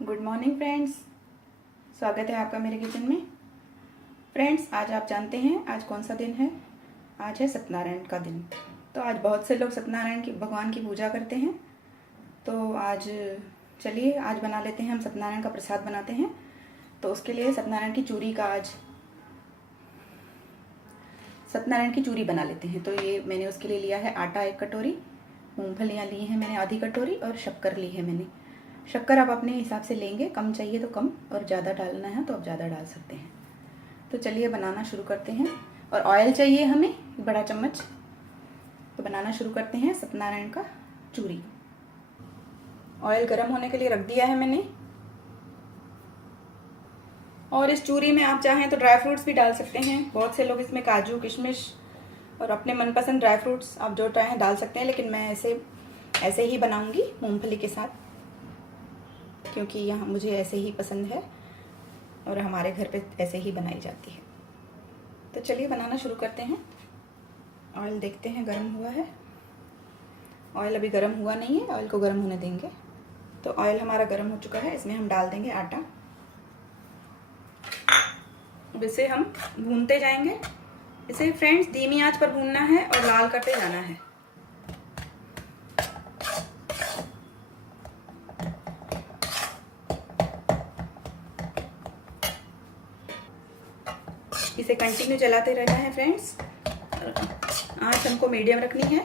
Good morning friends, स्वागत है आपका मेरे किचन में। फ्रेंड्स, आज आप जानते हैं आज कौन सा दिन है। आज है सत्यनारायण का दिन। तो आज बहुत से लोग सत्यनारायण की भगवान की पूजा करते हैं। तो आज चलिए आज बना लेते हैं, हम सत्यनारायण का प्रसाद बनाते हैं। तो उसके लिए सत्यनारायण की चूरी बना लेते हैं। तो ये मैंने उसके लिए लिया है आटा 1 कटोरी, मूंगफलियाँ ली हैं मैंने आधी कटोरी और शक्कर ली है मैंने। शक्कर आप अपने हिसाब से लेंगे, कम चाहिए तो कम और ज़्यादा डालना है तो आप ज़्यादा डाल सकते हैं। तो चलिए बनाना शुरू करते हैं। और ऑयल चाहिए हमें 1 बड़ा चम्मच। तो बनाना शुरू करते हैं सत्यनारायण का चूरी। ऑयल गर्म होने के लिए रख दिया है मैंने। और इस चूरी में आप चाहें तो ड्राई फ्रूट्स भी डाल सकते हैं। बहुत से लोग इसमें काजू, किशमिश और अपने मनपसंद ड्राई फ्रूट्स आप जो चाहें डाल सकते हैं, लेकिन मैं ऐसे ही बनाऊंगी मूंगफली के साथ, क्योंकि यहाँ मुझे ऐसे ही पसंद है और हमारे घर पे ऐसे ही बनाई जाती है। तो चलिए बनाना शुरू करते हैं। ऑयल देखते हैं गर्म हुआ है। ऑयल अभी गर्म हुआ नहीं है, ऑयल को गर्म होने देंगे। तो ऑयल हमारा गर्म हो चुका है, इसमें हम डाल देंगे आटा। अब इसे हम भूनते जाएंगे। इसे फ्रेंड्स धीमी आंच पर भूनना है और लाल करते जाना है। इसे कंटिन्यू चलाते रहना है फ्रेंड्स। आंच हमको मीडियम रखनी है।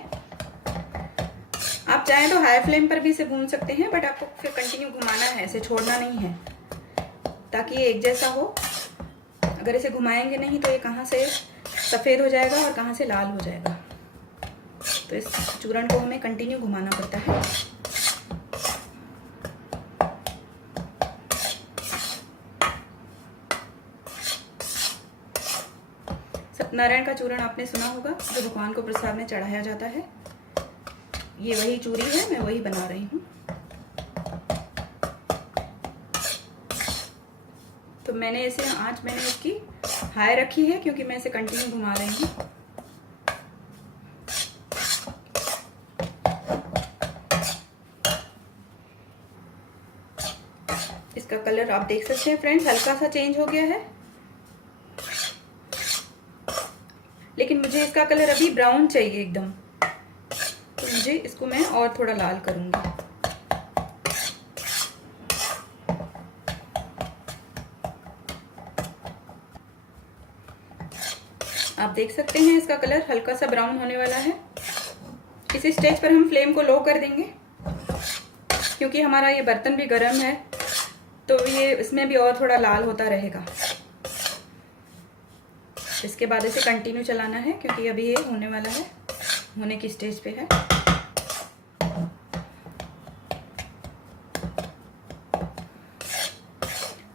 आप चाहें तो हाई फ्लेम पर भी इसे भून सकते हैं, बट आपको फिर कंटिन्यू घुमाना है, इसे छोड़ना नहीं है, ताकि ये एक जैसा हो। अगर इसे घुमाएंगे नहीं तो ये कहाँ से सफ़ेद हो जाएगा और कहाँ से लाल हो जाएगा। तो इस चूरण को हमें कंटिन्यू घुमाना पड़ता है। सत्यनारायण का चूरण आपने सुना होगा, जो भगवान को प्रसाद में चढ़ाया जाता है। ये वही चूरी है, मैं वही बना रही हूँ। तो मैंने इसकी हाई रखी है, क्योंकि मैं इसे कंटिन्यू घुमा रही हूँ। इसका कलर आप देख सकते हैं फ्रेंड्स, हल्का सा चेंज हो गया है, लेकिन मुझे इसका कलर अभी ब्राउन चाहिए एकदम। तो मुझे इसको मैं और थोड़ा लाल करूंगी। आप देख सकते हैं इसका कलर हल्का सा ब्राउन होने वाला है। इस स्टेज पर हम फ्लेम को लो कर देंगे, क्योंकि हमारा ये बर्तन भी गर्म है, तो ये इसमें भी और थोड़ा लाल होता रहेगा। इसके बाद इसे कंटिन्यू चलाना है, क्योंकि अभी ये होने वाला है, होने की स्टेज पे है।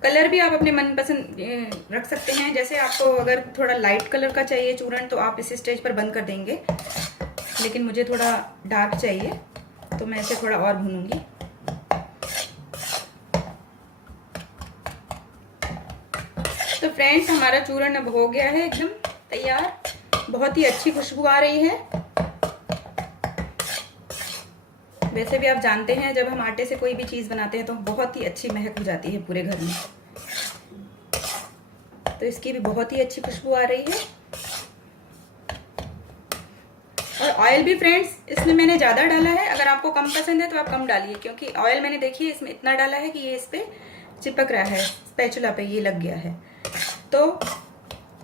कलर भी आप अपने मनपसंद रख सकते हैं। जैसे आपको अगर थोड़ा लाइट कलर का चाहिए चूरण, तो आप इस स्टेज पर बंद कर देंगे, लेकिन मुझे थोड़ा डार्क चाहिए, तो मैं इसे थोड़ा और भूनूंगी। तो फ्रेंड्स, हमारा चूरण अब हो गया है एकदम तैयार। बहुत ही अच्छी खुशबू आ रही है। वैसे भी आप जानते हैं, जब हम आटे से कोई भी चीज़ बनाते हैं तो बहुत ही अच्छी महक हो जाती है पूरे घर में। तो इसकी भी बहुत ही अच्छी खुशबू आ रही है। और ऑयल भी फ्रेंड्स इसमें मैंने ज़्यादा डाला है। अगर आपको कम पसंद है तो आप कम डालिए, क्योंकि ऑयल मैंने देखिए इसमें इतना डाला है कि ये इस पे चिपक रहा है, स्पैचुला पे ये लग गया है। तो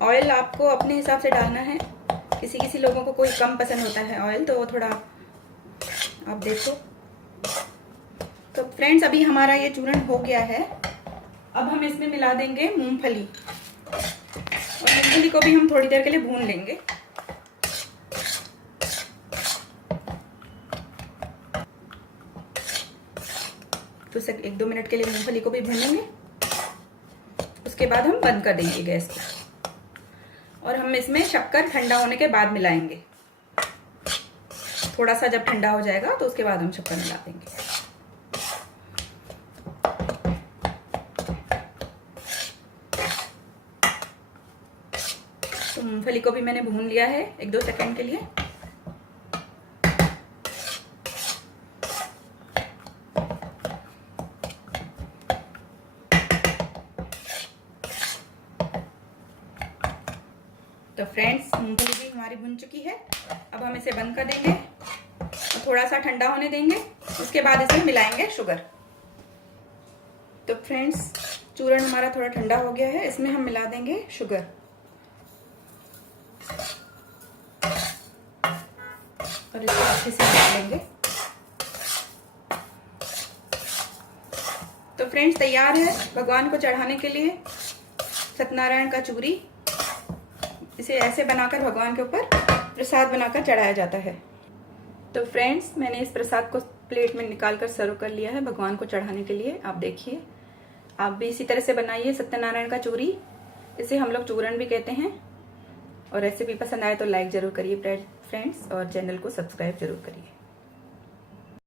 ऑयल आपको अपने हिसाब से डालना है। किसी किसी लोगों को कोई कम पसंद होता है ऑयल, तो वो थोड़ा आप देखो। तो फ्रेंड्स, अभी हमारा ये चूरण हो गया है। अब हम इसमें मिला देंगे मूंगफली, और मूंगफली को भी हम थोड़ी देर के लिए भून लेंगे। तो 1-2 मिनट के लिए मूंगफली को भी भूनेंगे। उसके बाद हम बंद कर देंगे गैस को, और हम इसमें शक्कर ठंडा होने के बाद मिलाएंगे। थोड़ा सा जब ठंडा हो जाएगा तो उसके बाद हम शक्कर मिला देंगे। तो मूंगफली को भी मैंने भून लिया है 1-2 सेकंड के लिए। तो फ्रेंड्स, मूंगफली भी हमारी भुन चुकी है। अब हम इसे बंद कर देंगे और थोड़ा सा ठंडा होने देंगे। उसके बाद इसमें मिलाएंगे शुगर। तो फ्रेंड्स, चूरण हमारा थोड़ा ठंडा हो गया है, इसमें हम मिला देंगे शुगर। और इसको अच्छे से मिला लेंगे। तो फ्रेंड्स, तैयार है भगवान को चढ़ाने के लिए सत्यनारायण का चूरी। इसे ऐसे बनाकर भगवान के ऊपर प्रसाद बनाकर चढ़ाया जाता है। तो फ्रेंड्स, मैंने इस प्रसाद को प्लेट में निकाल कर सर्व कर लिया है भगवान को चढ़ाने के लिए। आप देखिए, आप भी इसी तरह से बनाइए सत्यनारायण का चूरी। इसे हम लोग चूरन भी कहते हैं। और रेसिपी पसंद आए तो लाइक जरूर करिए फ्रेंड्स, और चैनल को सब्सक्राइब जरूर करिए।